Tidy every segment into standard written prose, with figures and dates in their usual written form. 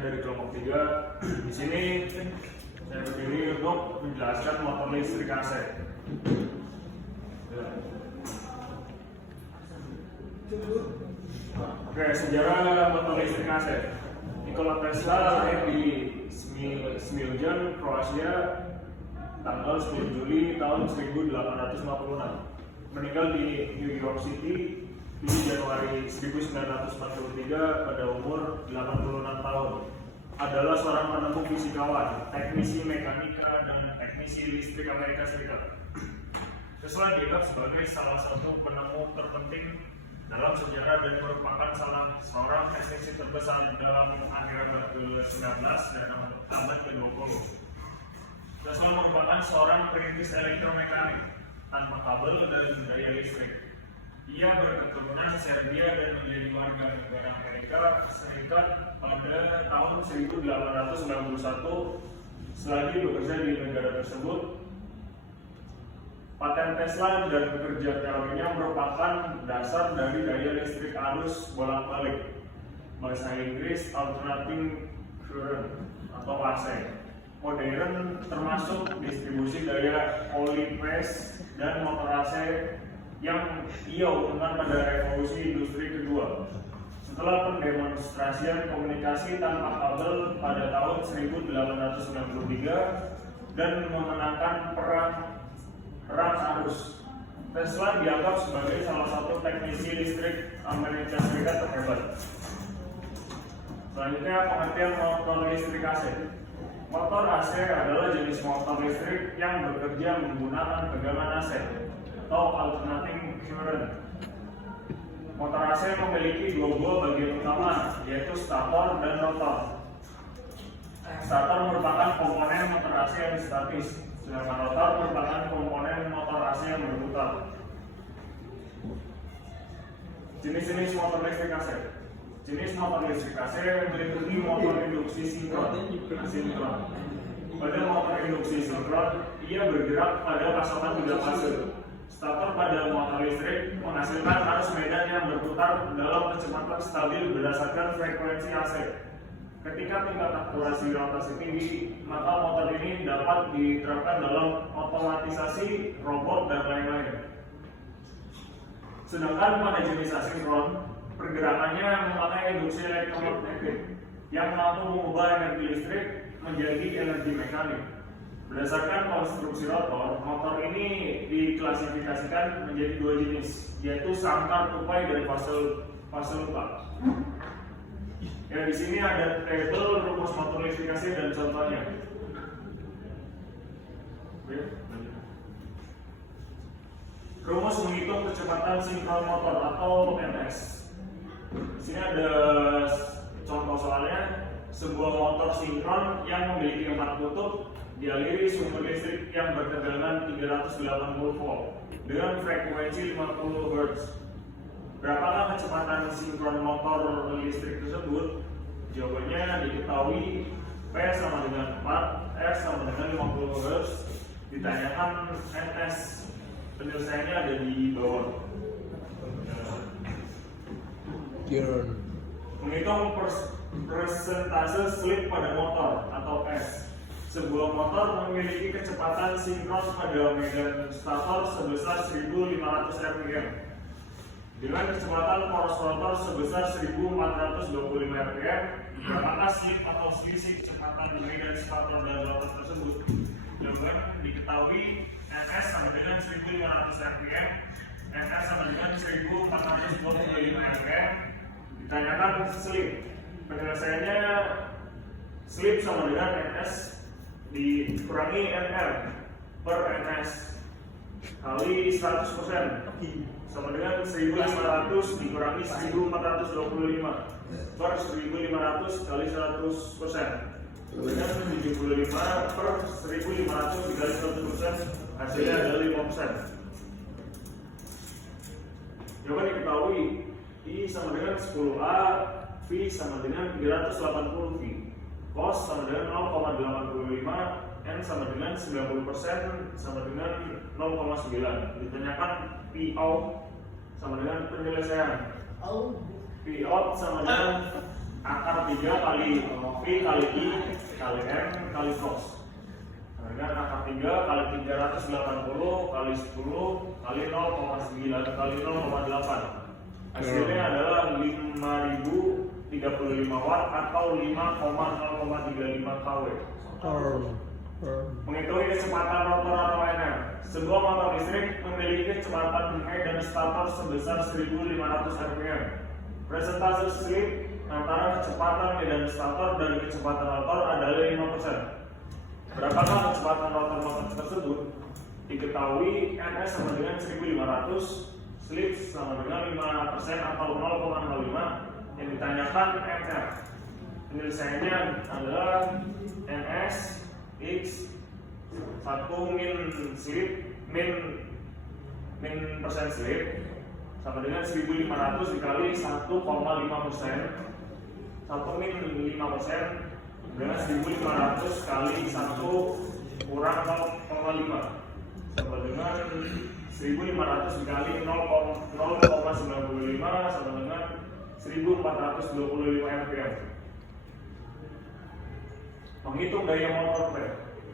saya dari kelompok 3. Di sini saya berdiri untuk menjelaskan motor listrik AC. Oke, sejarah motor listrik AC. Nikola Tesla lahir di Smiljan, Kroasia, tanggal 10 Juli tahun 1856. Meninggal di New York City di Januari 1943 pada umur 86 tahun. Adalah seorang penemu fisikawan, teknisi mekanika, dan teknisi listrik Amerika Serikat. Tesla dianggap sebagai salah satu penemu terpenting dalam sejarah dan merupakan salah seorang teknisi terbesar dalam akhir abad ke-19 dan abad ke-20. Tesla merupakan seorang perintis elektromekanik tanpa kabel dan daya listrik. Ia berketurunan Serbia dan menjadi warga negara Amerika Serikat pada tahun 1891. Selagi bekerja di negara tersebut, paten Tesla dan kerja teorinya merupakan dasar dari daya listrik arus bolak-balik, bahasa Inggris alternating current atau AC. Modern termasuk distribusi daya oli phase dan motor AC yang ia unggulkan pada revolusi industri kedua. Setelah pendemonstrasian komunikasi tanpa kabel pada tahun 1893 dan memenangkan perang arus, Tesla dianggap sebagai salah satu teknisi listrik Amerika Serikat terhebat. Selanjutnya, pengertian motor listrik AC. Motor AC adalah jenis motor listrik yang bekerja menggunakan tegangan AC atau alternating current. Motor AC memiliki dua bagian utama, yaitu stator dan rotor. Stator merupakan komponen motor AC yang statis, sedangkan rotor merupakan komponen motor AC yang berputar. Jenis-jenis motor listrik AC. Jenis motor listrik AC meliputi motor induksi sinkron. Pada motor induksi sinkron, ia bergerak pada pasokan 3 fase. Stator pada motor listrik menghasilkan arus medan yang berputar dalam kecepatan stabil berdasarkan frekuensi AC. Ketika tingkat akurasi rotasi tinggi, maka motor ini dapat diterapkan dalam otomatisasi, robot, dan lain-lain. Sedangkan pada jenis asinkron, pergerakannya memakai induksi elektromagnetik yang mampu mengubah energi listrik menjadi energi mekanik. Berdasarkan konstruksi rotor, motor ini diklasifikasikan menjadi 2 jenis, yaitu sangkar tupai dan fase lupa. Ya, di sini ada tabel rumus motor listrik AC dan contohnya. Rumus menghitung kecepatan sinkron motor atau MS. Di sini ada contoh soalnya, sebuah motor sinkron yang memiliki 4 kutub dialiri sumber listrik yang bertegangan 380 volt dengan frekuensi 50 Hz. Berapakah kecepatan sinkron motor listrik tersebut? Jawabannya diketahui P sama dengan 4, R sama dengan 50 Hz. Ditanyakan NS. Penyelesaiannya ada di bawah. Menghitung persentase slip pada motor atau S. Sebuah motor memiliki kecepatan sinkron pada medan stator sebesar 1500 rpm dengan kecepatan poros rotor sebesar 1425 rpm. Berapakah slip atau selisih kecepatan medan stator dan rotor tersebut? Jawaban diketahui NS sama dengan 1500 rpm, NS sama dengan 1425 rpm. Ditanyakan slip. Penyelesaiannya slip sama dengan NS dikurangi NR per NS kali 100% sama dengan 1500 dikurangi 1425 per 1500 kali 100% dengan 75 per 1500 dikali 100% hasilnya adalah 5%. Jawaban diketahui I sama dengan 10A, V sama dengan 380 V, cos sama dengan 0,85, N sama dengan 90% sama dengan 0,9. Ditanyakan P out sama dengan penyelesaian. P out sama dengan akar 3 kali V kali I kali M kali cos. Dengan akar 3 kali 380 kali 10 kali 0,9 kali 0,8. Hasilnya adalah 5035 watt atau 5,035 kW. Menghitung kecepatan rotor atau NM. Sebuah motor listrik memiliki kecepatan dan stator sebesar 1500 rpm. Presentase slip antara kecepatan medan stator dan kecepatan rotor adalah 5%. Berapakah kecepatan rotor motor tersebut? Diketahui NS sama dengan 1500, slip sama dengan 5% atau 0,05. Yang ditanyakan NR. Penyelesaiannya adalah NS X 1 min slip min persen slip sama dengan 1500 dikali 1,5%. 1 min 5% dengan 1500 kali 1 kurang 0,5 sama dengan 1500 dikali 0,95 sama dengan 1425 rpm. Menghitung daya motor P.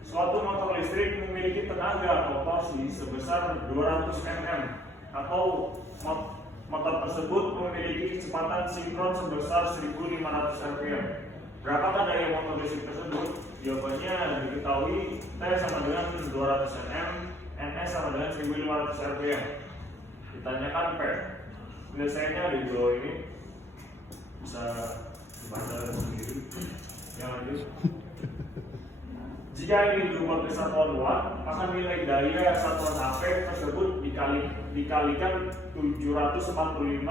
Suatu motor listrik memiliki tenaga atau torsi sebesar 200 Nm atau motor tersebut memiliki kecepatan sinkron sebesar 1500 rpm. Berapakah daya motor listrik tersebut? Jawabannya diketahui T sama dengan 200 Nm, NS sama dengan 1500 rpm. Ditanyakan P. Penyelesaiannya di bawah ini, bisa dibaca sendiri. Yang lanjut. Jika ini berubah ke satuan watt, maka nilai daya satuan HP tersebut dikalikan 745,7.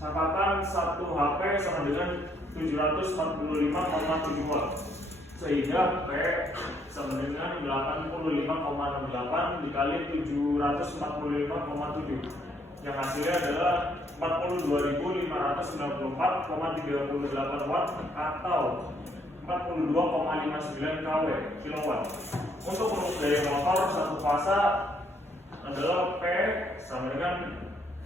Catatan 1 HP sama dengan 745,7 watt. Sehingga P sama dengan 85,68 dikali 745,7. Yang hasilnya adalah 42.594,38 watt atau 42,59 kW. Untuk rumus daya motor satu fasa adalah P sama dengan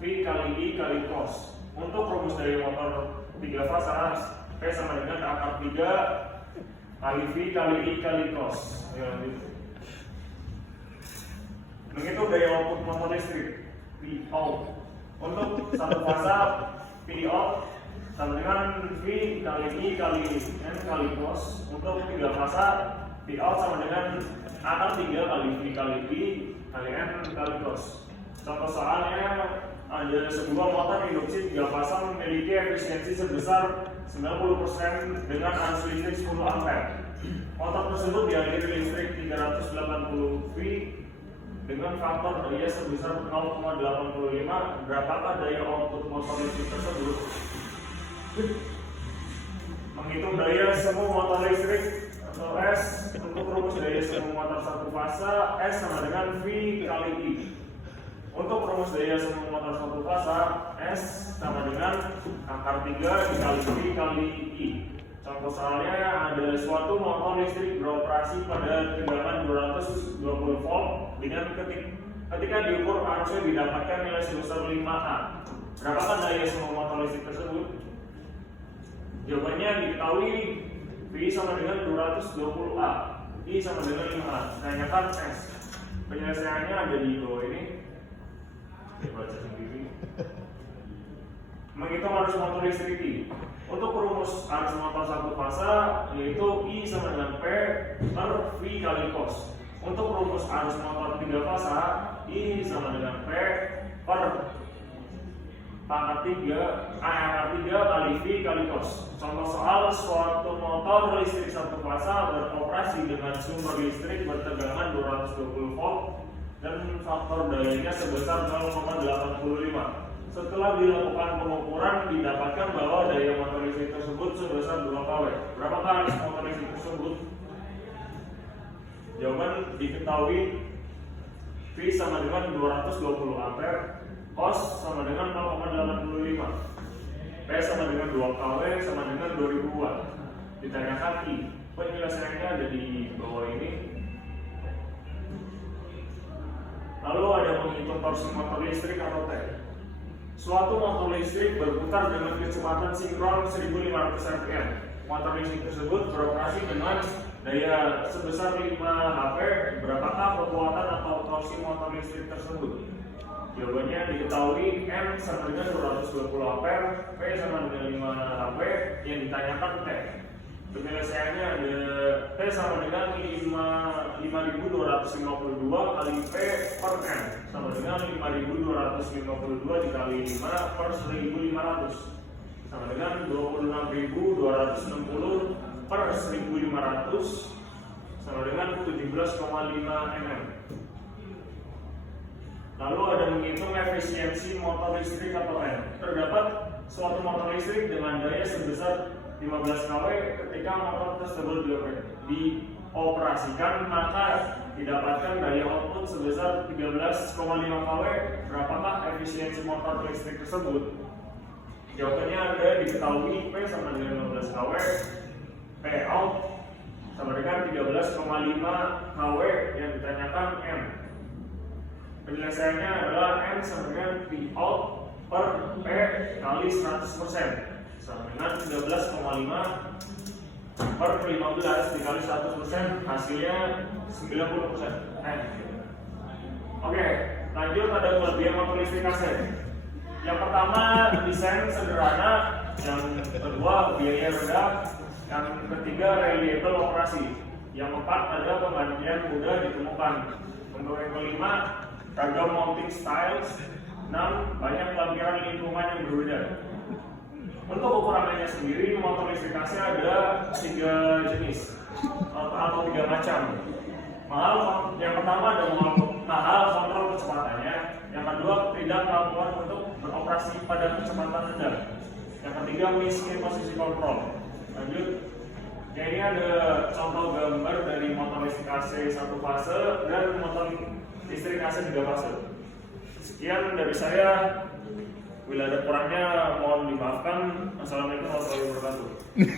V kali I kali cos. Untuk rumus daya motor 3 fasa P sama dengan akar 3 kali V kali I kali cos. Menghitung daya output motor listrik P out. Untuk satu fasa P out sama dengan V kali I kali N kali cos. Untuk 3 fasa P out sama dengan akar 3 kali V kali I kali N kali cos. Contoh soalnya, ada sebuah motor induksi 3 fasa memiliki efisiensi sebesar 90% dengan arus listrik 10 ampere. Motor tersebut dialiri listrik 380 V dengan faktor daya sebesar 0,85. Berapakah daya output motor listrik tersebut? Menghitung daya semu motor listrik atau S. Untuk rumus daya semu motor satu fasa, S sama dengan V kali I. Untuk rumus daya semu motor satu fasa, S sama dengan akar 3 dikali V kali I. Contoh soalnya, ada suatu motor listrik beroperasi pada tegangan 220 volt dengan ketika diukur arusnya didapatkan nilai sebesar 5A. Berapakah daya semu motor listrik tersebut? Jawabannya diketahui V sama dengan 220A, I sama dengan 5A. Tanyakan S. Penyelesaiannya ada di bawah ini. Baca sendiri. Menghitung arus motor listrik I. Untuk rumus arus motor satu fasa yaitu I sama dengan P per V kali cos. Untuk rumus arus motor 3 fasa, I sama dengan P per akar 3 kali V kali cos. Contoh soal, suatu motor listrik satu fasa beroperasi dengan sumber listrik bertegangan 220 volt dan faktor dayanya sebesar 0,85. Setelah dilakukan pengukuran, didapatkan bahwa daya motor listrik tersebut sebesar 2 kW. Berapakah arus motor listrik tersebut? Jawaban diketahui V sama dengan 220 ampere, cos sama dengan 0,85, P sama dengan 2 kW sama dengan 2000 watt. Ditanyakan I. Penyelesaiannya ada di bawah ini. Lalu ada menghitung torsi motor listrik atau T. Suatu motor listrik berputar dengan kecepatan sinkron 1500 rpm. Motor listrik tersebut beroperasi dengan daya sebesar 5 HP. Berapakah kekuatan atau torsi motor listrik tersebut? Jawabannya diketahui M sama dengan 220 ampere, P sama dengan 5 HP, yang ditanyakan T. Penyelesaiannya ada T sama dengan 5252 kali P per M sama dengan 5252 dikali 5 per 1500 sama dengan 26.260 per 1500 sama dengan 17,5 mm. Lalu ada menghitung efisiensi motor listrik atau N. Terdapat suatu motor listrik dengan daya sebesar 15 kW. Ketika motor tersebut dioperasikan, maka didapatkan daya output sebesar 13,5 kW. Berapakah efisiensi motor listrik tersebut? Jawabannya ada diketahui P sama dengan 15 kW, P out sama dengan 13,5 kW yang ditanyakan M. Penyelesaiannya adalah M sama dengan P out per P kali 100% sama dengan 13,5 per 15 dikali 100%, hasilnya 90%. Oke, lanjut ada kelebihan motor listrik AC. Yang pertama, desain sederhana. Yang kedua, biaya rendah. Yang ketiga, reliable operasi. Yang keempat, ada penggantian mudah ditemukan. Untuk yang kelima, ragam mounting styles. 6. Banyak lampiran lingkungan yang berbeda. Untuk ukurannya sendiri, motor listrik AC ada 3 jenis atau 3 macam. Yang pertama ada mahal kontrol kecepatannya. Yang kedua, tidak kemampuan untuk beroperasi pada kecepatan rendah. Yang ketiga, miskin posisi kontrol. Lanjut, ya ini ada contoh gambar dari motor listrik AC 1 fase dan motor listrik AC 3 fase. Sekian dari saya. Bila ada kurangnya mohon dimaafkan. Assalamualaikum warahmatullahi wabarakatuh.